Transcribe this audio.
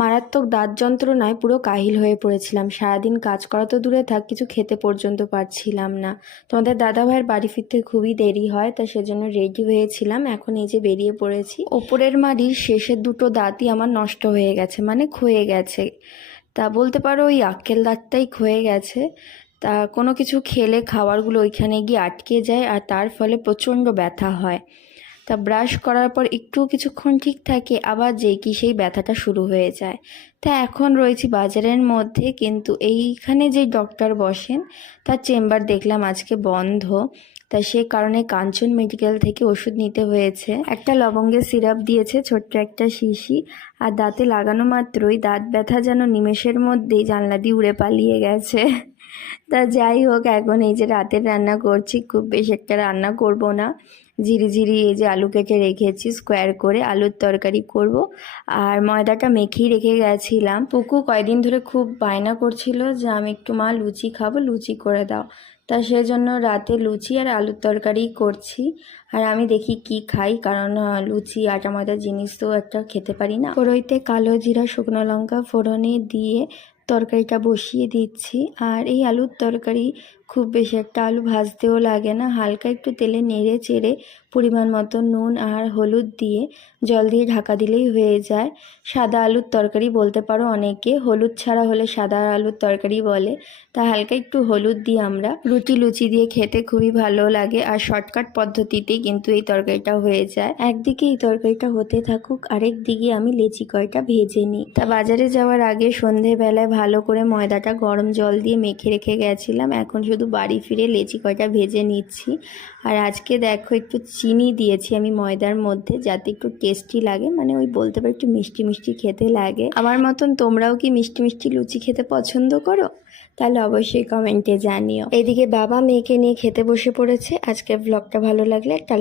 মারাত্মক দাঁত যন্ত্রণায় পুরো কাহিল হয়ে পড়েছিলাম। সারাদিন কাজ করা তো দূরে থাক, কিছু খেতে পর্যন্ত পারছিলাম না। তোমাদের দাদাভাইয়ের বাড়ি ফিরতে খুবই দেরি হয়, তা সেজন্য রেডি হয়েছিলাম। এখন এই যে বেরিয়ে পড়েছি। ওপরের মাড়ির শেষের দুটো দাঁতই আমার নষ্ট হয়ে গেছে, মানে ক্ষয়ে গেছে। তা বলতে পারো ওই আক্কেল দাঁতটাই ক্ষয়ে গেছে। তা কোনো কিছু খেলে খাবারগুলো ওইখানে গিয়ে আটকে যায়, আর তার ফলে প্রচণ্ড ব্যথা হয়। তা ব্রাশ করার পর একটু কিছুক্ষণ ঠিক থাকে, আবার যেই কি সেই ব্যথাটা শুরু হয়ে যায়। তা এখন রয়েছি বাজারের মধ্যে, কিন্তু এইখানে যে ডক্টর বসেন তার চেম্বার দেখলাম আজকে বন্ধ। তা সে কারণে কাঞ্চন মেডিকেল থেকে ওষুধ নিতে হয়েছে। একটা লবঙ্গের সিরাপ দিয়েছে, ছোট্ট একটা শিশি, আর দাঁতে লাগানো মাত্রই দাঁত ব্যথা যেন নিমেষের মধ্যেই জানলা দিয়ে উড়ে পালিয়ে গেছে। তা যাই হোক, এখন এই যে রাতের রান্না করছি, খুব বেশি একটা রান্না করব না। ঝিরিঝিরি এই যে আলু কেটে রেখেছি, স্কোয়ার করে আলুর তরকারি করব। আর ময়দাটা মেখেই রেখে গেছিলাম। পুকু কয়দিন ধরে খুব বায়না করছিল যে আমি একটু মা লুচি খাবো, লুচি করে দাও। তা সেজন্য রাতে লুচি আর আলুর তরকারি করছি। আর আমি দেখি কি খাই, কারণ লুচি আটা ময়দার জিনিস তো একটা খেতে পারি না। কড়াইতে কালো জিরা শুকনো লঙ্কা ফোড়নে দিয়ে তরকারিটা বসিয়ে দিচ্ছি। আর এই আলুর তরকারি খুব বেশি একটা আলু ভাজতেও লাগে না, হালকা একটু তেলে নেড়ে চেড়ে পরিমাণ মতো নুন আর হলুদ দিয়ে জল দিয়ে ঢাকা দিলেই হয়ে যায়। সাদা আলুর তরকারি বলতে পারো অনেকে, হলুদ ছাড়া হলে সাদা আলুর তরকারি বলে। তা হালকা একটু হলুদ দিয়ে আমরা রুটি লুচি দিয়ে খেতে খুবই ভালো লাগে, আর শর্টকাট পদ্ধতিতেই কিন্তু এই তরকারিটা হয়ে যায়। একদিকে এই তরকারিটা হতে থাকুক, আরেক দিকে আমি লেচি কয়টা ভেজে নিই। তা বাজারে যাওয়ার আগে সন্ধেবেলায় ভালো করে ময়দাটা গরম জল দিয়ে মেখে রেখে গেছিলাম, এখন শুধু বাড়ি ফিরে লেচি কয়টা ভেজে নিচ্ছি। আর আজকে দেখো একটু চিনি দিয়েছি আমি ময়দার মধ্যে, যাতে একটু টেস্টি লাগে, মানে ওই বলতে পারি একটু মিষ্টি মিষ্টি খেতে লাগে। আমার মতন তোমরাও কি মিষ্টি মিষ্টি লুচি খেতে পছন্দ করো? তাহলে অবশ্যই কমেন্টে জানিও। এদিকে বাবা মেয়েকে নিয়ে খেতে বসে পড়েছে। আজকের ব্লগটা ভালো লাগলে একটা